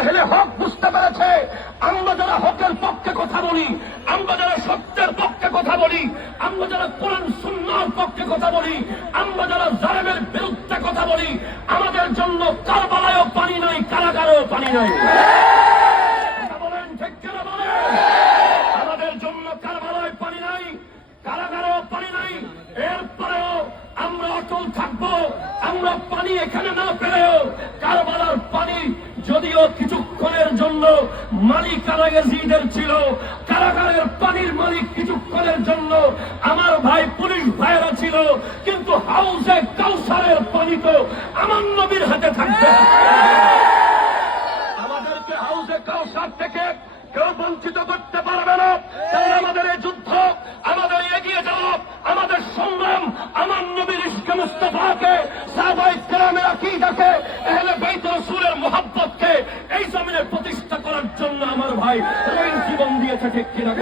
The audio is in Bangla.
আহলে হক বুঝতে পেরেছে আমরা যারা হকের পক্ষে কথা বলি, আমরা যারা সত্যের পক্ষে কথা বলি, আমরা যারা কোরআন সুন্নাহর পক্ষে কথা বলি, আমরা যারা জালেমের বিরুদ্ধে কথা বলি, আমাদের জন্য কারবালায়ও পানি নাই, কারাগারেও পানি নাই। বলেন ঠিক কিনা বলেন? আমাদের জন্য কারবালায় পানি নাই, কারাগারেও পানি নাই। এরপরেও আমরা অটল থাকবো। আমরা পানি এখানে না পেলেও কারবালার পানি যদিও কিছুক্ষণের জন্য মালিক আলাইয়াজিদের ছিল, কারাগারের পানির মালিক কিছুক্ষণের জন্য আমার ভাই পুলিশ ভাইয়েরা ছিল, কিন্তু হাউজে কাউসারের পানি তো আমার নবীর হাতে থাকবে। আমাদেরকে হাউজে কাউসার থেকে কেউ বঞ্চিত করতে পারবে না। কারণ আমাদের এই যুদ্ধ, আমাদের এগিয়ে যাওয়া, আমাদের সংগ্রাম আমার নবীর ইশকে মুস্তাফাকে, সাহাবায়ে কেরামের আকীদাকে, আহলে বাইত রাসূলের মুহাব্বতকে এই জমিনে প্রতিষ্ঠা করার জন্য আমার ভাই জীবন দিয়েছে। ঠিক কিনা?